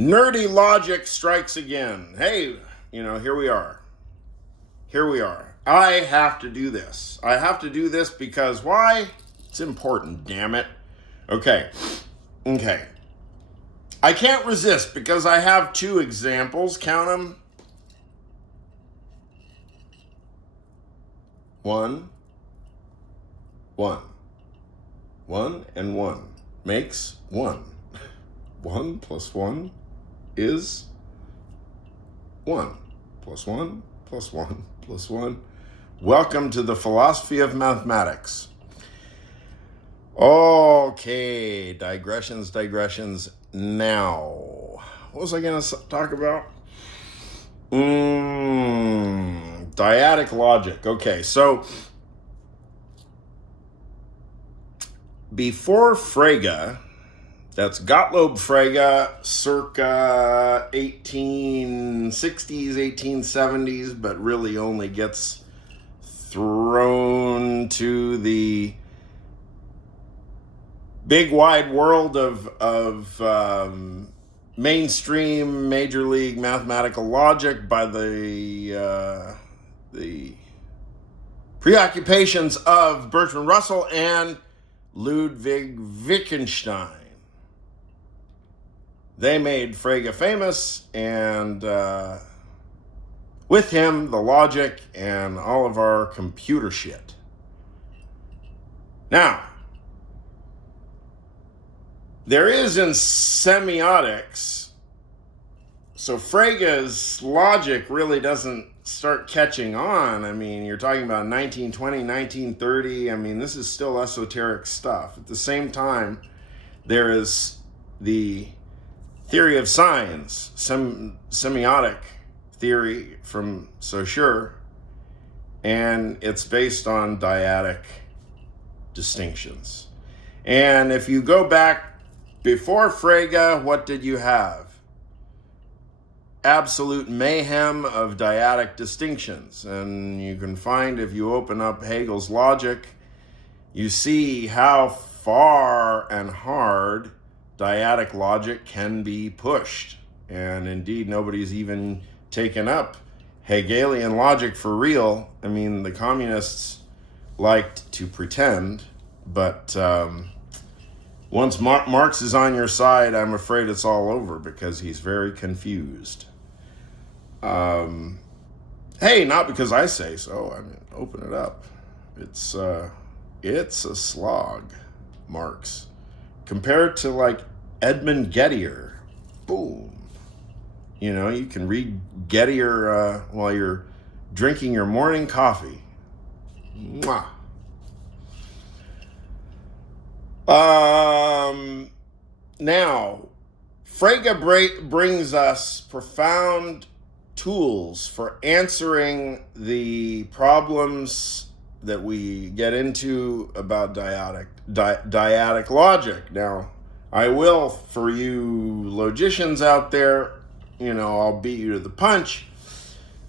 Nerdy logic strikes again. Hey, here we are. I have to do this. I have to do this because why? It's important, damn it. Okay. I can't resist because I have two examples. Count them. One and one makes one. 1 plus 1 is 1 plus 1 plus 1 plus 1. Welcome to the philosophy of mathematics. Okay, digressions. Now, what was I going to talk about? Dyadic logic. Okay, so before Frege, that's Gottlob Frege, circa 1860s, 1870s, but really only gets thrown to the big wide world of mainstream major league mathematical logic by the preoccupations of Bertrand Russell and Ludwig Wittgenstein. They made Frege famous, and with him, the logic and all of our computer shit. Now, there is in semiotics, so Frege's logic really doesn't start catching on. I mean, you're talking about 1920, 1930. I mean, this is still esoteric stuff. At the same time, there is the theory of signs, semiotic theory from Saussure, and it's based on dyadic distinctions. And if you go back before Frege, what did you have? Absolute mayhem of dyadic distinctions. And you can find, if you open up Hegel's logic, you see how far and hard dyadic logic can be pushed. And indeed, nobody's even taken up Hegelian logic for real. I mean, the communists liked to pretend, but once Marx is on your side, I'm afraid it's all over because he's very confused. Hey, not because I say so. I mean, open it up. It's a slog, Marx. Compared to like Edmund Gettier, boom. You can read Gettier while you're drinking your morning coffee. Mwah. Now, Frege brings us profound tools for answering the problems that we get into about dyadic logic. Now, I will, for you logicians out there, I'll beat you to the punch.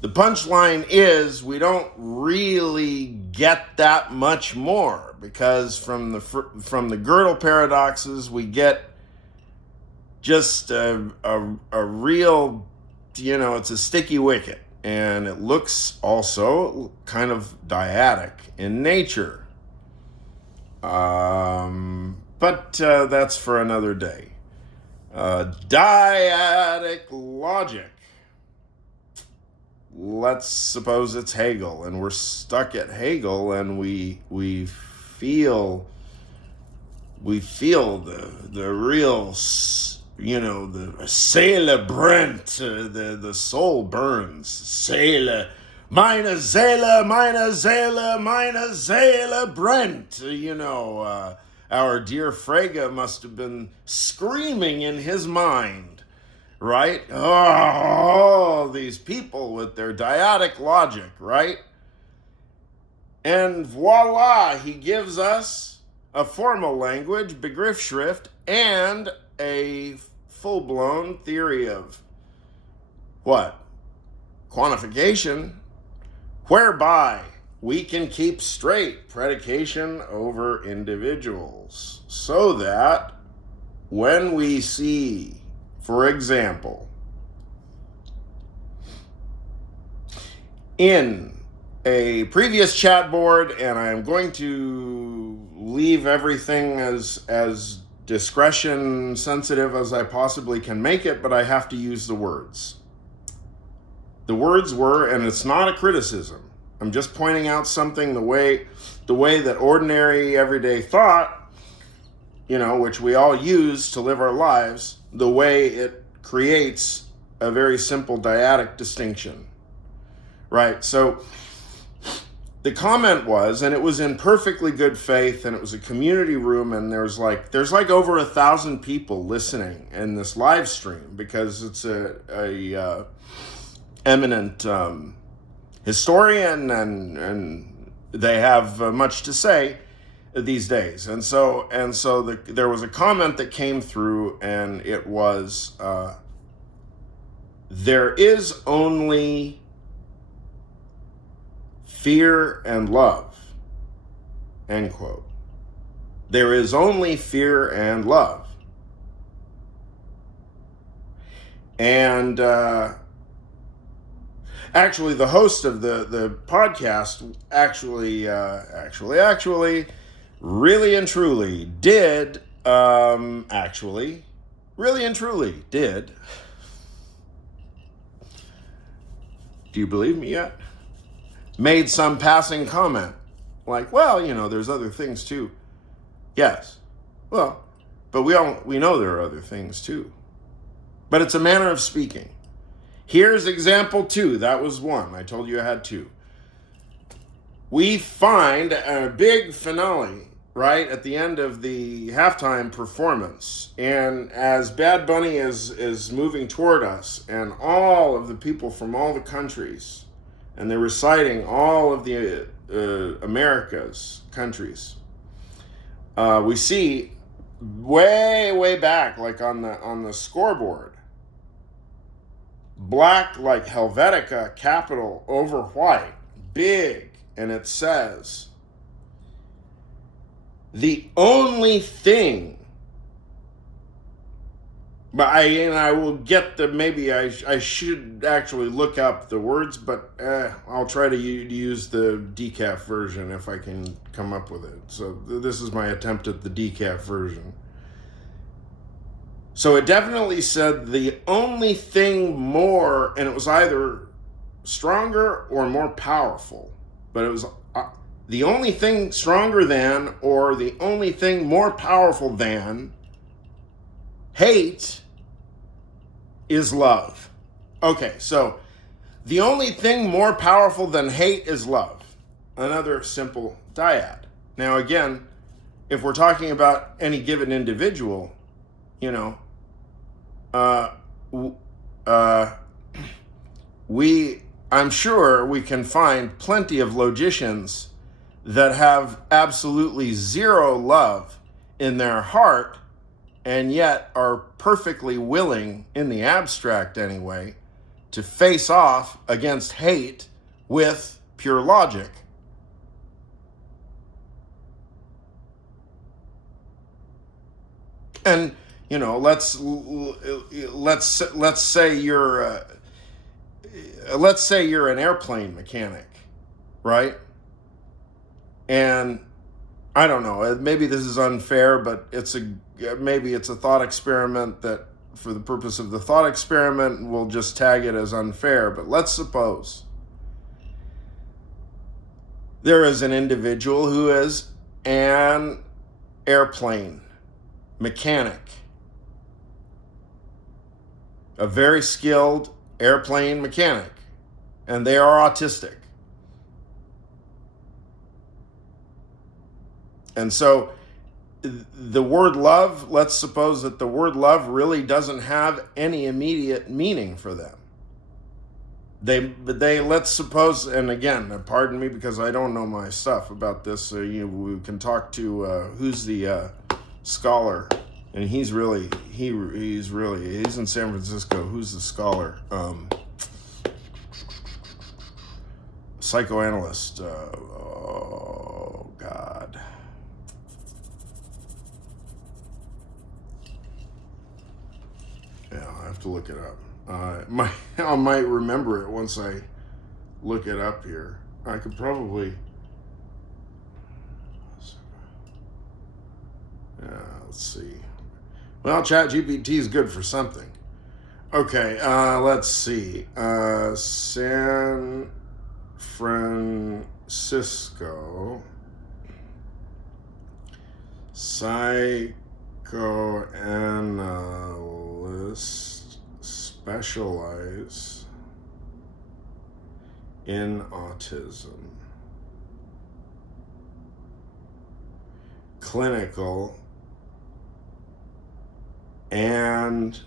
The punchline is we don't really get that much more, because from the Gödel paradoxes we get just a real, it's a sticky wicket, and it looks also kind of dyadic in nature. But that's for another day. Dyadic logic. Let's suppose it's Hegel, and we're stuck at Hegel, and we feel the real, the Seele brennt, the soul burns. Seele, meine Seele brennt. Our dear Frege must have been screaming in his mind, right? Oh, these people with their dyadic logic, right? And voila, he gives us a formal language, Begriffsschrift, and a full-blown theory of what? Quantification, whereby we can keep straight predication over individuals, so that when we see For example, in a previous chat board, and I am going to leave everything as discretion sensitive as I possibly can make it, but I have to use the words. The words were, and it's not a criticism, I'm just pointing out something, the way that ordinary everyday thought, which we all use to live our lives, the way it creates a very simple dyadic distinction, right? So the comment was, and it was in perfectly good faith, and it was a community room, and there's like over 1,000 people listening in this live stream, because it's a eminent historian, and they have much to say these days. And so there was a comment that came through, and it was, there is only fear and love, end quote. There is only fear and love. And actually, the host of the podcast actually, really and truly did, do you believe me yet? Made some passing comment, like, well, there's other things too. Yes, well, but we know there are other things too. But it's a manner of speaking. Here's example 2. That was 1. I told you I had 2. We find a big finale, right, at the end of the halftime performance. And as Bad Bunny is moving toward us, and all of the people from all the countries, and they're reciting all of the America's countries, we see way back, like on the scoreboard, black like Helvetica capital over white, big, and it says, the only thing, but I will get maybe I should actually look up the words, but I'll try to use the decaf version if I can come up with it. So this is my attempt at the decaf version. So it definitely said the only thing more, and it was either stronger or more powerful, but it was the only thing stronger than, or the only thing more powerful than, hate is love. Okay, so the only thing more powerful than hate is love. Another simple dyad. Now again, if we're talking about any given individual, I'm sure we can find plenty of logicians that have absolutely zero love in their heart, and yet are perfectly willing, in the abstract anyway, to face off against hate with pure logic. And let's say you're an airplane mechanic, right? And I don't know, maybe this is unfair, but maybe it's a thought experiment that, for the purpose of the thought experiment, we'll just tag it as unfair. But let's suppose there is an individual who is an airplane mechanic, a very skilled airplane mechanic, and they are autistic. And so the word love, let's suppose that the word love really doesn't have any immediate meaning for them. Let's suppose, and again, pardon me because I don't know my stuff about this, so we can talk to who's the scholar, and he's in San Francisco. Who's the scholar? Psychoanalyst. Oh God. Yeah, have to look it up. I might remember it once I look it up here. I could probably. Let's see. Well, ChatGPT is good for something. Okay, let's see. San Francisco psychoanalysts specialize in autism. Clinical and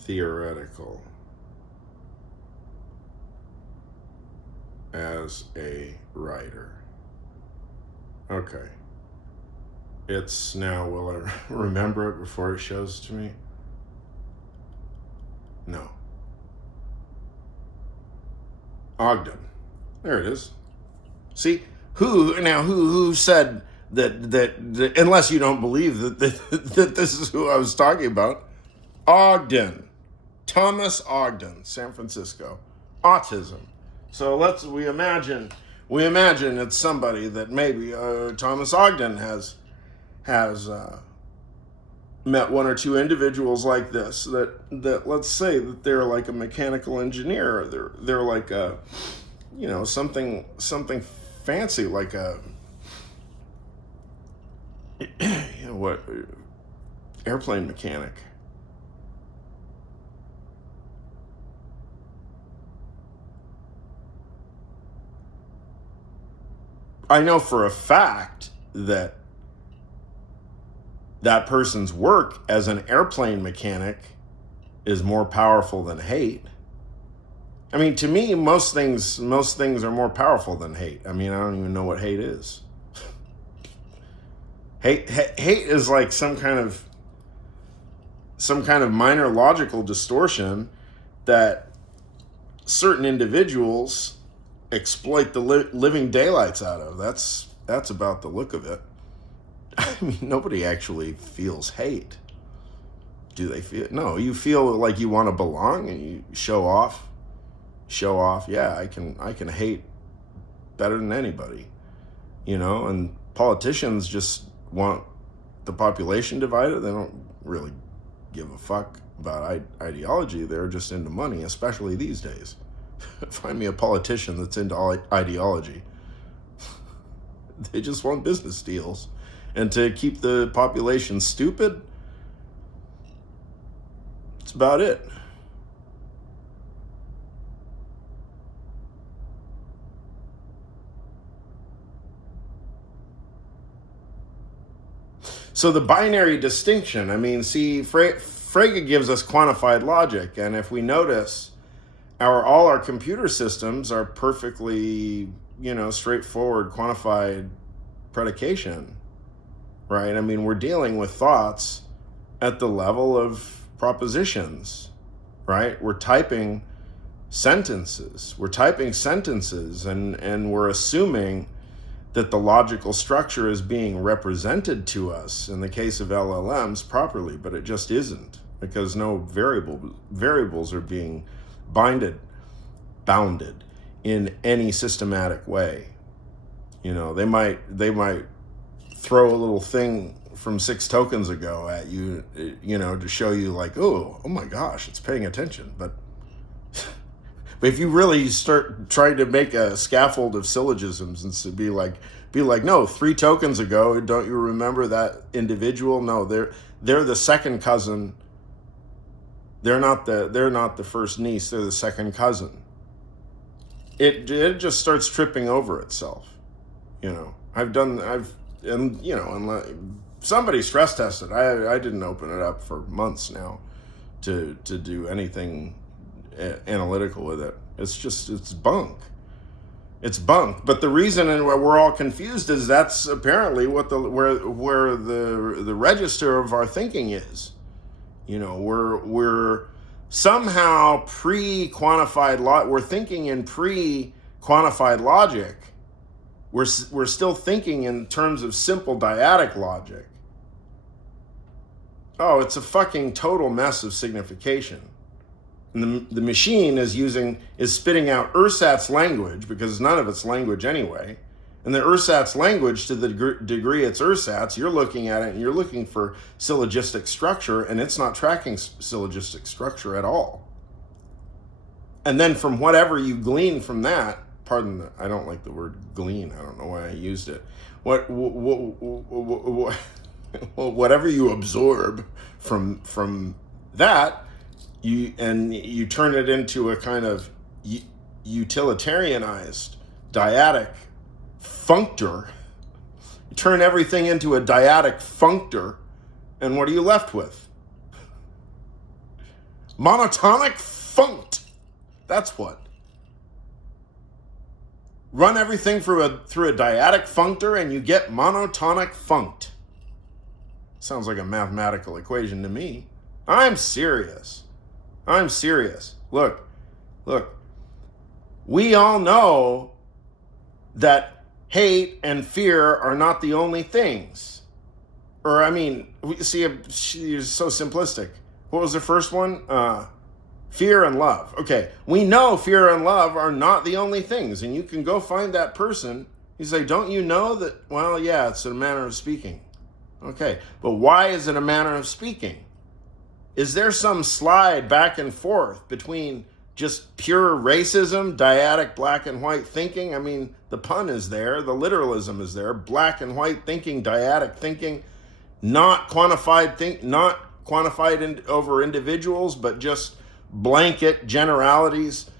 theoretical as a writer. Okay. It's now, will I remember it before it shows to me? No. Ogden. There it is. See, who said that unless you don't believe that this is who I was talking about? Ogden. Thomas Ogden, San Francisco. Autism. So we imagine it's somebody that maybe Thomas Ogden has met one or two individuals like this that let's say that they're like a mechanical engineer, or they're like a, something fancy, like a airplane mechanic. I know for a fact that person's work as an airplane mechanic is more powerful than hate. I mean, to me, most things are more powerful than hate. I mean, I don't even know what hate is. Hate is like some kind of minor logical distortion that certain individuals exploit the living daylights out of. That's about the look of it. I mean, nobody actually feels hate. Do they feel? No, you feel like you want to belong and you show off. Yeah, I can hate better than anybody, and politicians just want the population divided. They don't really give a fuck about ideology. They're just into money, especially these days. Find me a politician that's into ideology. They just want business deals. And to keep the population stupid, that's about it. So the binary distinction, I mean, see, Frege gives us quantified logic, and if we notice, all our computer systems are perfectly, straightforward quantified predication, right? I mean, we're dealing with thoughts at the level of propositions, right? We're typing sentences, and we're assuming that the logical structure is being represented to us in the case of LLMs properly, but it just isn't, because no variables are being bounded in any systematic way. They might throw a little thing from 6 tokens ago at you, to show you like, oh my gosh, it's paying attention. But if you really start trying to make a scaffold of syllogisms and to be like, no, 3 tokens ago, don't you remember that individual? No, they're the second cousin. They're not the first niece. They're the second cousin. It just starts tripping over itself. Somebody stress tested. I didn't open it up for months now to do anything analytical with it. It's bunk. It's bunk. But the reason and where we're all confused is that's apparently what where the register of our thinking is. We're somehow pre-quantified. We're thinking in pre-quantified logic. We're still thinking in terms of simple dyadic logic. Oh, it's a fucking total mess of signification. And the machine is spitting out ersatz language, because none of it's language anyway. And the ersatz language, to the degree it's ersatz, you're looking at it and you're looking for syllogistic structure, and it's not tracking syllogistic structure at all. And then from whatever you glean from that, I don't like the word glean. I don't know why I used it. Whatever you absorb from that, you turn it into a kind of utilitarianized dyadic functor. You turn everything into a dyadic functor, and what are you left with? Monotonic funct. That's what. Run everything through a dyadic functor and you get monotonic funct. Sounds like a mathematical equation to me. I'm serious. Look. We all know that hate and fear are not the only things. Or, I mean, you're so simplistic. What was the first one? Fear and love. Okay, we know fear and love are not the only things. And you can go find that person. You say, don't you know that? Well, yeah, it's a manner of speaking. Okay, but why is it a manner of speaking? Is there some slide back and forth between just pure racism, dyadic black and white thinking? I mean, the pun is there, the literalism is there, black and white thinking, dyadic thinking, not quantified over individuals, but just blanket generalities,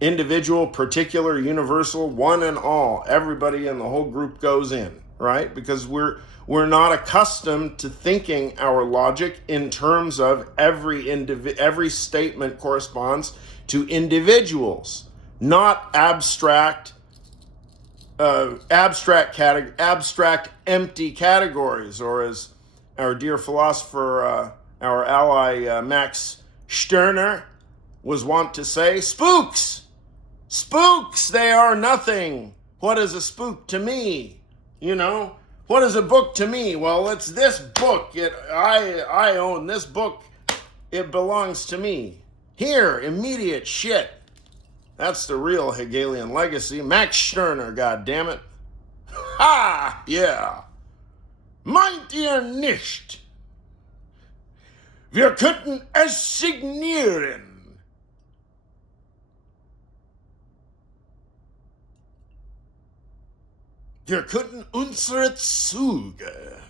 individual, particular, universal, one and all. Everybody in the whole group goes in, right? Because we're not accustomed to thinking our logic in terms of every statement corresponds to individuals, not abstract empty categories, or as our dear philosopher, our ally Max Stirner was wont to say, spooks, they are nothing. What is a spook to me? What is a book to me? Well, it's this book. I own this book. It belongs to me. Here, immediate shit. That's the real Hegelian legacy. Max Stirner, goddammit. Ha! Yeah. Meint ihr nicht? Wir könnten es signieren. Wir könnten unsere Züge